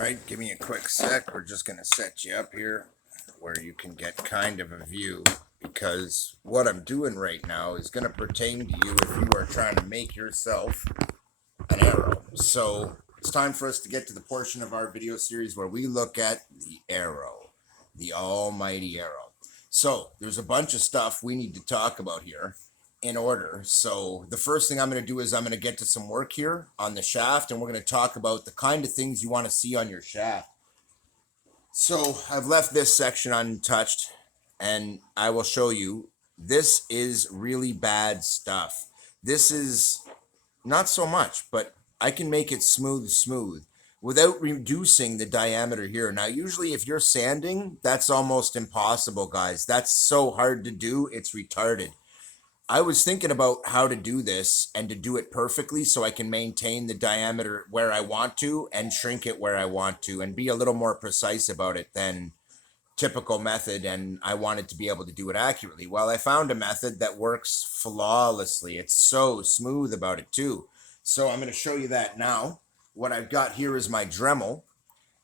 right, give me a quick sec. We're just going to set you up here where you can get kind of a view, because what I'm doing right now is going to pertain to you if you are trying to make yourself an arrow. So it's time for us to get to the portion of our video series where we look at the arrow, the almighty arrow. So there's a bunch of stuff we need to talk about here in order. So the first thing I'm going to do is I'm going to get to some work here on the shaft, and we're going to talk about the kind of things you want to see on your shaft. So I've left this section untouched, and I will show you. This is really bad stuff. This is not so much, but I can make it smooth without reducing the diameter here. Now, usually if you're sanding, that's almost impossible, guys. That's so hard to do, it's retarded. I was thinking about how to do this and to do it perfectly so I can maintain the diameter where I want to and shrink it where I want to and be a little more precise about it than typical method, and I wanted to be able to do it accurately. Well, I found a method that works flawlessly. It's so smooth about it too. So I'm going to show you that now. What I've got here is my Dremel,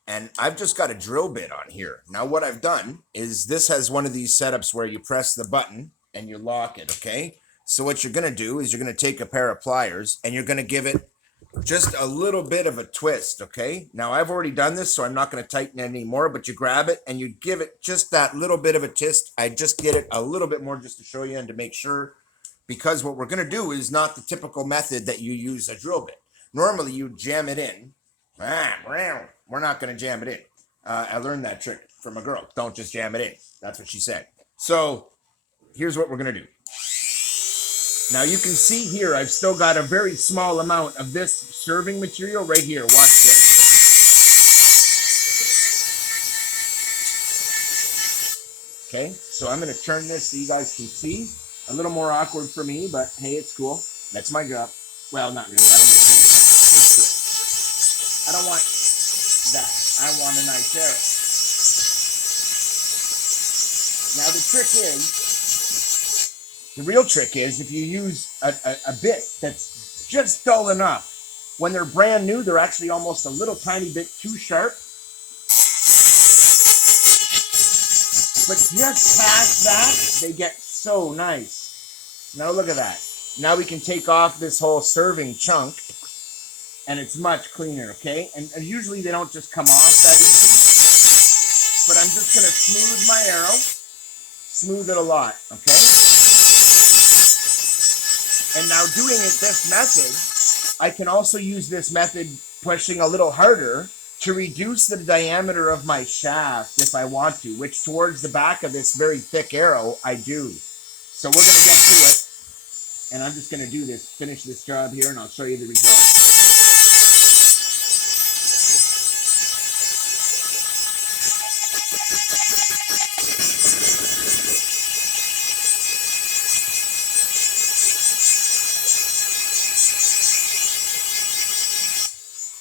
and I've just got a drill bit on here. Now what I've done is this has one of these setups where you press the button and you lock it, okay? So what you're going to do is you're going to take a pair of pliers and you're going to give it just a little bit of a twist, okay? Now I've already done this, so I'm not going to tighten it anymore, but you grab it and you give it just that little bit of a twist. I just get it a little bit more just to show you and to make sure, because what we're going to do is not the typical method that you use a drill bit. Normally you jam it in. We're not going to jam it in. I learned that trick from a girl. Don't just jam it in. That's what she said. So here's what we're going to do. Now you can see here, I've still got a very small amount of this serving material right here. Watch this. Okay, so I'm going to turn this so you guys can see. A little more awkward for me, but hey, it's cool. That's my job. Well, not really. I don't get paid. It's true. I don't want that. I want a nice arrow. Now the trick is, the real trick is if you use a bit that's just dull enough. When they're brand new, they're actually almost a little tiny bit too sharp. But just past that, they get so nice. Now look at that. Now we can take off this whole serving chunk, and it's much cleaner, okay? And usually they don't just come off that easy. But I'm just going to smooth my arrow. Smooth it a lot, okay? And now doing it this method, I can also use this method pushing a little harder to reduce the diameter of my shaft if I want to, which towards the back of this very thick arrow, I do. So we're going to get to it, and I'm just going to do this, finish this job here, and I'll show you the result.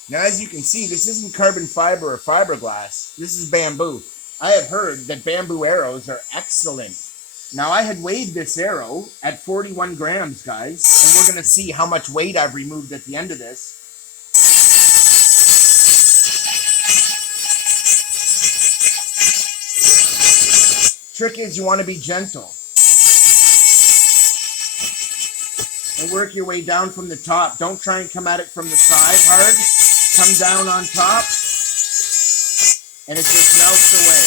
Now, as you can see, this isn't carbon fiber or fiberglass. This is bamboo. I have heard that bamboo arrows are excellent. Now, I had weighed this arrow at 41 grams, guys, and we're going to see how much weight I've removed at the end of this. Trick is you want to be gentle. And work your way down from the top. Don't try and come at it from the side hard. Come down on top, and it just melts away.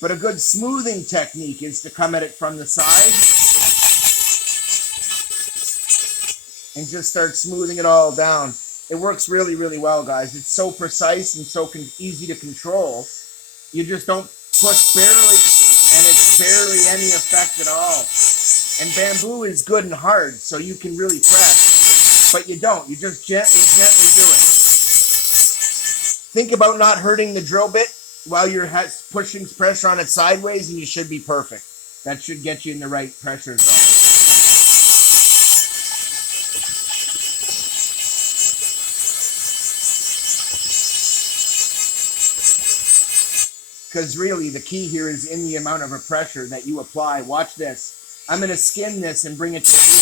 But a good smoothing technique is to come at it from the side and just start smoothing it all down. It works really, really well, guys. It's so precise and so easy to control. You just don't push barely, and it's barely any effect at all. And bamboo is good and hard, so you can really press, but you don't. You just gently do it. Think about not hurting the drill bit while you're pushing pressure on it sideways, and you should be perfect. That should get you in the right pressure zone. Because really, the key here is in the amount of a pressure that you apply. Watch this. I'm going to skin this and bring it to clean.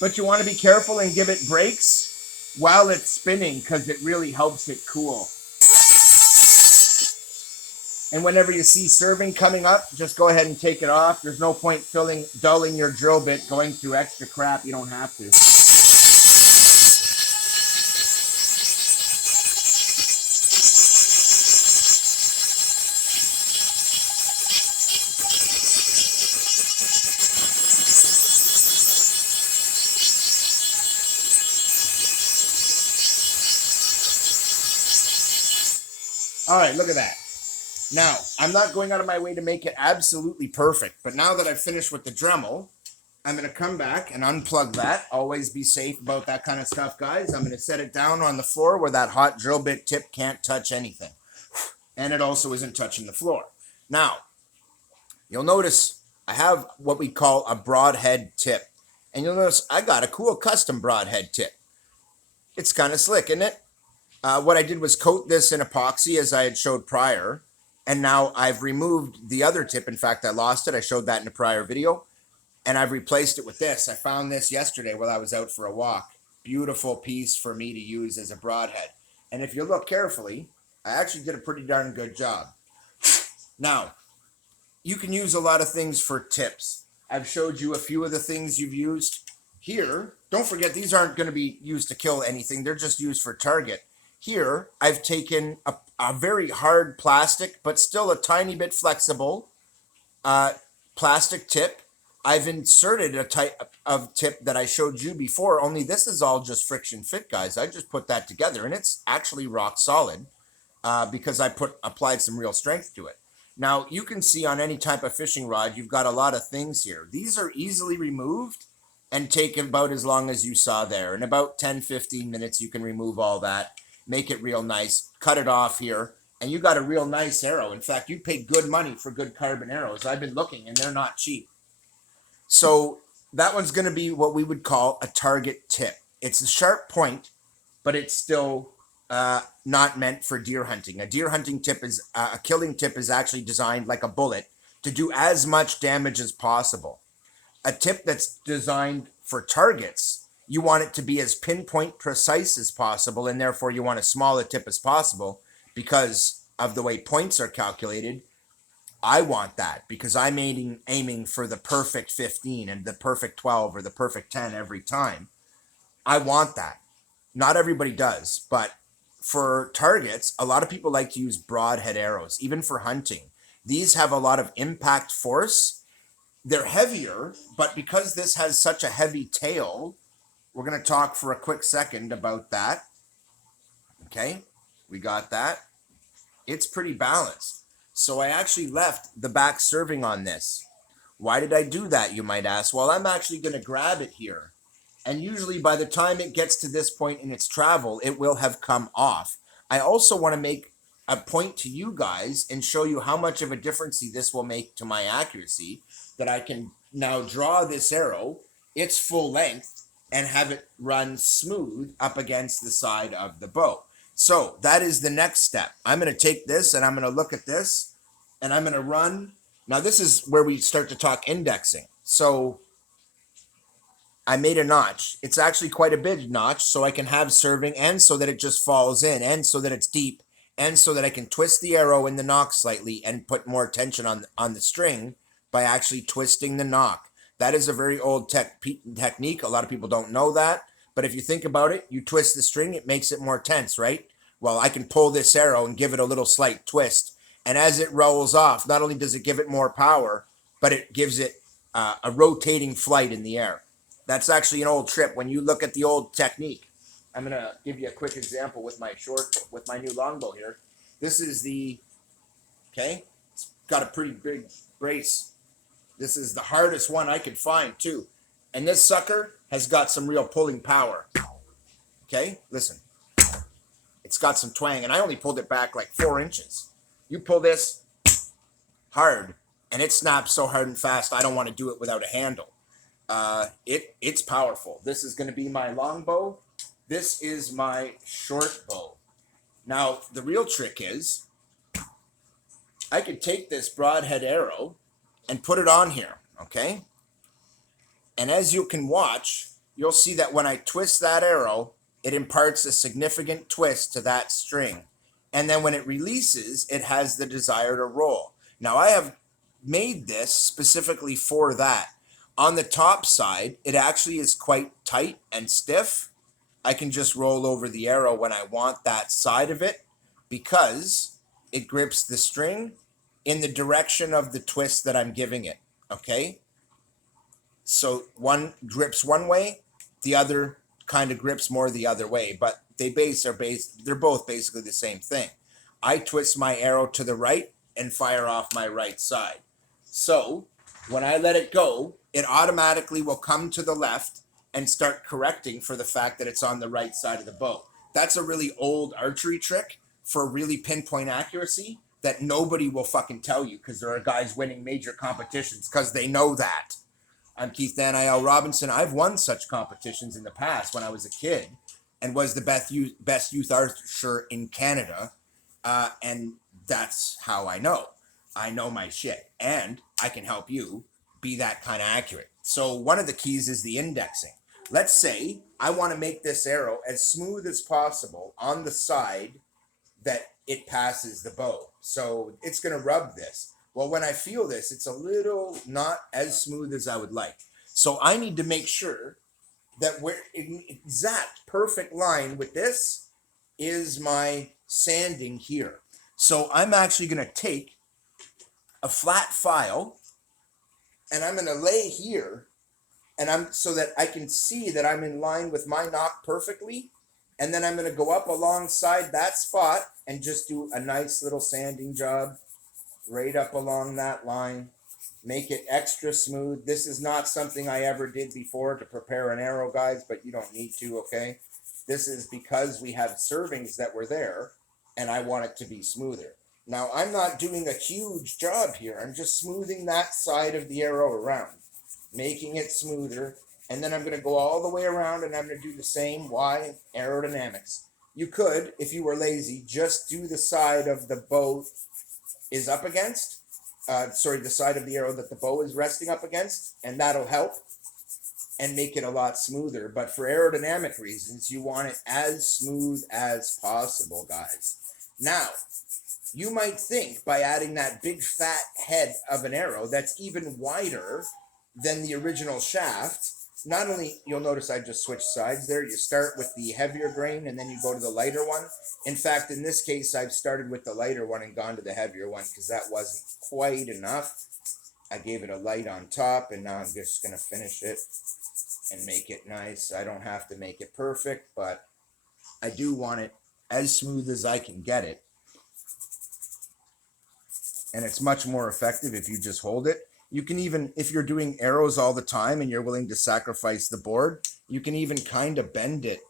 But you want to be careful and give it breaks while it's spinning because it really helps it cool. And whenever you see serving coming up, just go ahead and take it off. There's no point dulling your drill bit going through extra crap. You don't have to. All right, look at that. Now, I'm not going out of my way to make it absolutely perfect, but now that I've finished with the Dremel, I'm going to come back and unplug that. Always be safe about that kind of stuff, guys. I'm going to set it down on the floor where that hot drill bit tip can't touch anything. And it also isn't touching the floor. Now, you'll notice I have what we call a broadhead tip. And you'll notice I got a cool custom broadhead tip. It's kind of slick, isn't it? What I did was coat this in epoxy as I had showed prior. And now I've removed the other tip. In fact, I lost it. I showed that in a prior video. And I've replaced it with this. I found this yesterday while I was out for a walk. Beautiful piece for me to use as a broadhead. And if you look carefully, I actually did a pretty darn good job. Now, you can use a lot of things for tips. I've showed you a few of the things you've used here. Don't forget, these aren't going to be used to kill anything. They're just used for target. Here, I've taken a very hard plastic, but still a tiny bit flexible plastic tip. I've inserted a type of tip that I showed you before, only this is all just friction fit, guys. I just put that together, and it's actually rock solid because I applied some real strength to it. Now, you can see on any type of fishing rod, you've got a lot of things here. These are easily removed and take about as long as you saw there. In about 10-15 minutes, you can remove all that, make it real nice, cut it off here, and you got a real nice arrow. In fact, you paid good money for good carbon arrows. I've been looking, and they're not cheap. So that one's going to be what we would call a target tip. It's a sharp point, but it's still not meant for deer hunting. A deer hunting tip is a killing tip is actually designed like a bullet to do as much damage as possible. A tip that's designed for targets, you want it to be as pinpoint precise as possible, and therefore you want as small a tip as possible because of the way points are calculated. I want that because I'm aiming for the perfect 15 and the perfect 12 or the perfect 10 every time. I want that. Not everybody does, but for targets, a lot of people like to use broadhead arrows, even for hunting. These have a lot of impact force. They're heavier, but because this has such a heavy tail, we're going to talk for a quick second about that. Okay, we got that. It's pretty balanced. So I actually left the back serving on this. Why did I do that, you might ask? Well, I'm actually going to grab it here. And usually by the time it gets to this point in its travel, it will have come off. I also want to make a point to you guys and show you how much of a difference this will make to my accuracy, that I can now draw this arrow, its full length, and have it run smooth up against the side of the bow. So that is the next step. I'm going to take this and I'm going to look at this and I'm going to run. Now this is where we start to talk indexing. So I made a notch. It's actually quite a big notch, so I can have serving and so that it just falls in and so that it's deep and so that I can twist the arrow in the nock slightly and put more tension on the string by actually twisting the nock. That is a very old technique. A lot of people don't know that. But if you think about it, you twist the string, it makes it more tense, right? Well, I can pull this arrow and give it a little slight twist. And as it rolls off, not only does it give it more power, but it gives it a rotating flight in the air. That's actually an old trick. When you look at the old technique, I'm going to give you a quick example with my new longbow here. This is okay, it's got a pretty big brace. This is the hardest one I could find too. And this sucker has got some real pulling power. Okay, listen. It's got some twang, and I only pulled it back like 4 inches. You pull this hard, and it snaps so hard and fast, I don't want to do it without a handle. It's powerful. This is going to be my long bow. This is my short bow. Now, the real trick is I could take this broadhead arrow and put it on here, okay? And as you can watch, you'll see that when I twist that arrow, it imparts a significant twist to that string. And then when it releases, it has the desire to roll. Now I have made this specifically for that. On the top side, it actually is quite tight and stiff. I can just roll over the arrow when I want that side of it because it grips the string in the direction of the twist that I'm giving it. Okay? So one grips one way, the other kind of grips more the other way, but they're both basically the same thing. I twist my arrow to the right and fire off my right side. So when I let it go, it automatically will come to the left and start correcting for the fact that it's on the right side of the bow. That's a really old archery trick for really pinpoint accuracy that nobody will fucking tell you because there are guys winning major competitions because they know that. I'm Keith Daniel Robinson. I've won such competitions in the past when I was a kid and was the best youth archer in Canada. And that's how I know. I know my shit. And I can help you be that kind of accurate. So one of the keys is the indexing. Let's say I want to make this arrow as smooth as possible on the side that it passes the bow. So it's going to rub this. Well, when I feel this, it's a little not as smooth as I would like. So I need to make sure that we're in exact perfect line with this is my sanding here. So I'm actually going to take a flat file and I'm going to lay here and so that I can see that I'm in line with my knock perfectly. And then I'm going to go up alongside that spot and just do a nice little sanding job right up along that line. Make it extra smooth. This is not something I ever did before to prepare an arrow, guys, but you don't need to, okay? This is because we have servings that were there and I want it to be smoother. Now, I'm not doing a huge job here. I'm just smoothing that side of the arrow around, making it smoother. And then I'm going to go all the way around and I'm going to do the same. Why? Aerodynamics. You could, if you were lazy, just do the side of the bow is up against. The side of the arrow that the bow is resting up against, and that'll help and make it a lot smoother. But for aerodynamic reasons, you want it as smooth as possible, guys. Now, you might think by adding that big fat head of an arrow that's even wider than the original shaft, not only, you'll notice I just switched sides there. You start with the heavier grain and then you go to the lighter one. In fact, in this case, I've started with the lighter one and gone to the heavier one because that wasn't quite enough. I gave it a light on top and now I'm just going to finish it and make it nice. I don't have to make it perfect, but I do want it as smooth as I can get it. And it's much more effective if you just hold it. You can even, if you're doing arrows all the time and you're willing to sacrifice the board, you can even kind of bend it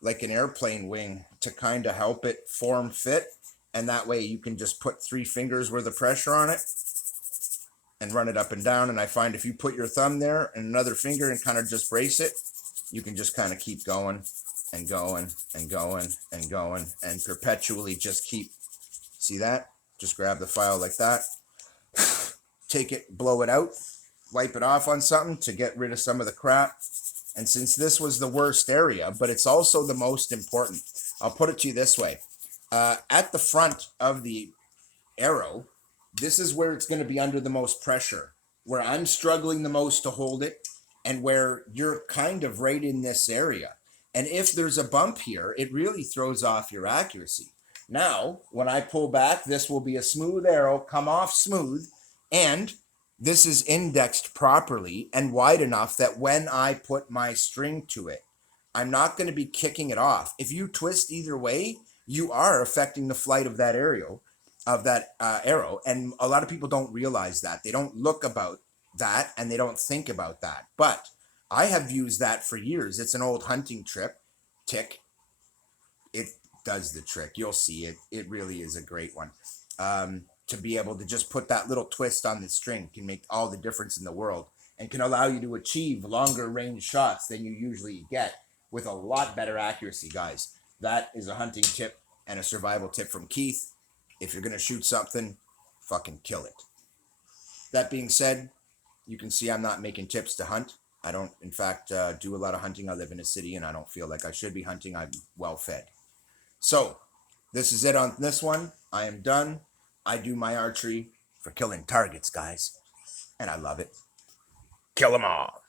like an airplane wing to kind of help it form fit. And that way you can just put 3 fingers worth of pressure on it and run it up and down. And I find if you put your thumb there and another finger and kind of just brace it, you can just kind of keep going and going and going and going and perpetually just keep, see that? Just grab the file like that. Take it, blow it out, wipe it off on something to get rid of some of the crap. And since this was the worst area, but it's also the most important, I'll put it to you this way. At the front of the arrow, this is where it's going to be under the most pressure, where I'm struggling the most to hold it, and where you're kind of right in this area. And if there's a bump here, it really throws off your accuracy. Now, when I pull back, this will be a smooth arrow, come off smooth, and this is indexed properly and wide enough that when I put my string to it, I'm not going to be kicking it off. If you twist either way, you are affecting the flight of that arrow, and a lot of people don't realize that. They don't look about that and they don't think about that. But I have used that for years. It's an old hunting tick. It does the trick. You'll see it. It really is a great one. To be able to just put that little twist on the string can make all the difference in the world and can allow you to achieve longer range shots than you usually get with a lot better accuracy, guys. That is a hunting tip and a survival tip from Keith. If you're going to shoot something, fucking kill it. That being said, you can see I'm not making tips to hunt. I don't, in fact, do a lot of hunting. I live in a city and I don't feel like I should be hunting. I'm well fed. So this is it on this one. I am done. I do my archery for killing targets, guys. And I love it. Kill them all.